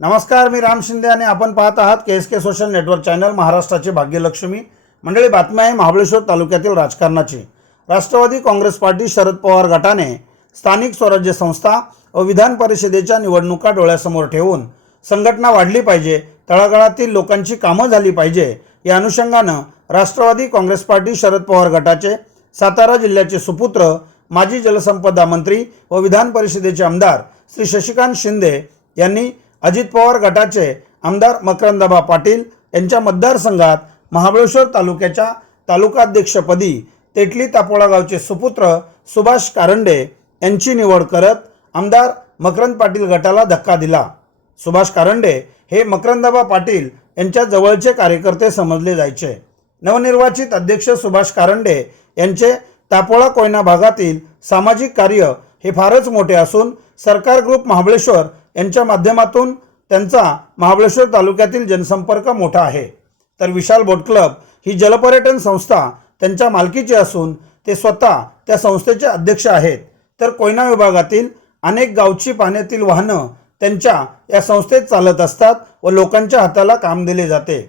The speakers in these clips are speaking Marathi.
नमस्कार मी राम शिंदे आणि आपण पाहत आहात K S K social network channel महाराष्ट्राची भाग्यलक्ष्मी. मंडळी बातम्या आहे महाबळेश्वर तालुक्यातील राजकारणाची. राष्ट्रवादी काँग्रेस पार्टी शरद पवार गटाने स्थानिक स्वराज्य संस्था व विधान परिषदेच्या निवडणुका डोळ्यासमोर ठेवून संघटना वाढली पाहिजे तळागाळातील लोकांची कामं झाली पाहिजे या अनुषंगानं राष्ट्रवादी काँग्रेस पार्टी शरद पवार गटाचे सातारा जिल्ह्याचे सुपुत्र माजी जलसंपदा मंत्री व विधान परिषदेचे आमदार श्री शशिकांत शिंदे यांनी अजित पवार गटाचे आमदार मकरंदाबा पाटील यांच्या मतदारसंघात महाबळेश्वर तालुक्याच्या तालुकाध्यक्षपदी तेटली तापोळा गावचे सुपुत्र सुभाष कारंडे यांची निवड करत आमदार मकरंद पाटील गटाला धक्का दिला. सुभाष कारंडे हे मकरंदाबा पाटील यांच्या जवळचे कार्यकर्ते समजले जायचे. नवनिर्वाचित अध्यक्ष सुभाष कारंडे यांचे तापोळा कोयना भागातील सामाजिक कार्य हे फारच मोठे असून सरकार ग्रुप महाबळेश्वर यांच्या माध्यमातून त्यांचा महाबळेश्वर तालुक्यातील जनसंपर्क मोठा आहे. तर विशाल बोट क्लब ही जलपर्यटन संस्था त्यांच्या मालकीची असून ते स्वतः त्या संस्थेचे अध्यक्ष आहेत. तर कोयना विभागातील अनेक गावची पाण्यातील वाहनं त्यांच्या या संस्थेत चालत असतात व लोकांच्या हाताला काम दिले जाते.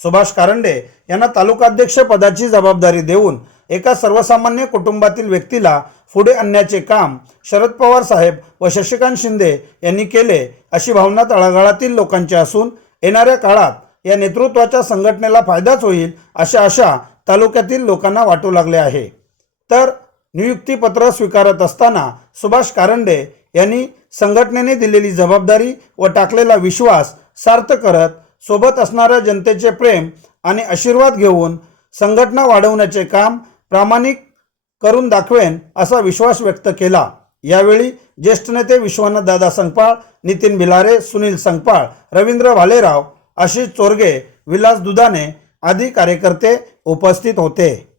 सुभाष कारंडे यांना तालुकाध्यक्ष पदाची जबाबदारी देऊन एका सर्वसामान्य कुटुंबातील व्यक्तीला पुढे आणण्याचे काम शरद पवार साहेब व शशिकांत शिंदे यांनी केले अशी भावना तळागाळातील लोकांची असून येणाऱ्या काळात या नेतृत्वाच्या संघटनेला फायदाच होईल अशा आशा तालुक्यातील लोकांना वाटू लागले आहे. तर नियुक्तीपत्र स्वीकारत असताना सुभाष कारंडे यांनी संघटनेने दिलेली जबाबदारी व टाकलेला विश्वास सार्थ करत सोबत असणाऱ्या जनतेचे प्रेम आणि आशीर्वाद घेऊन संघटना वाढवण्याचे काम प्रामाणिक करून दाखवेन असा विश्वास व्यक्त केला. यावेळी ज्येष्ठ नेते विश्वनाथ दादा संगपाळ नितीन भिलारे सुनील संगपाळ रवींद्र भालेराव आशिष चोरगे विलास दुदाने आदी कार्यकर्ते उपस्थित होते.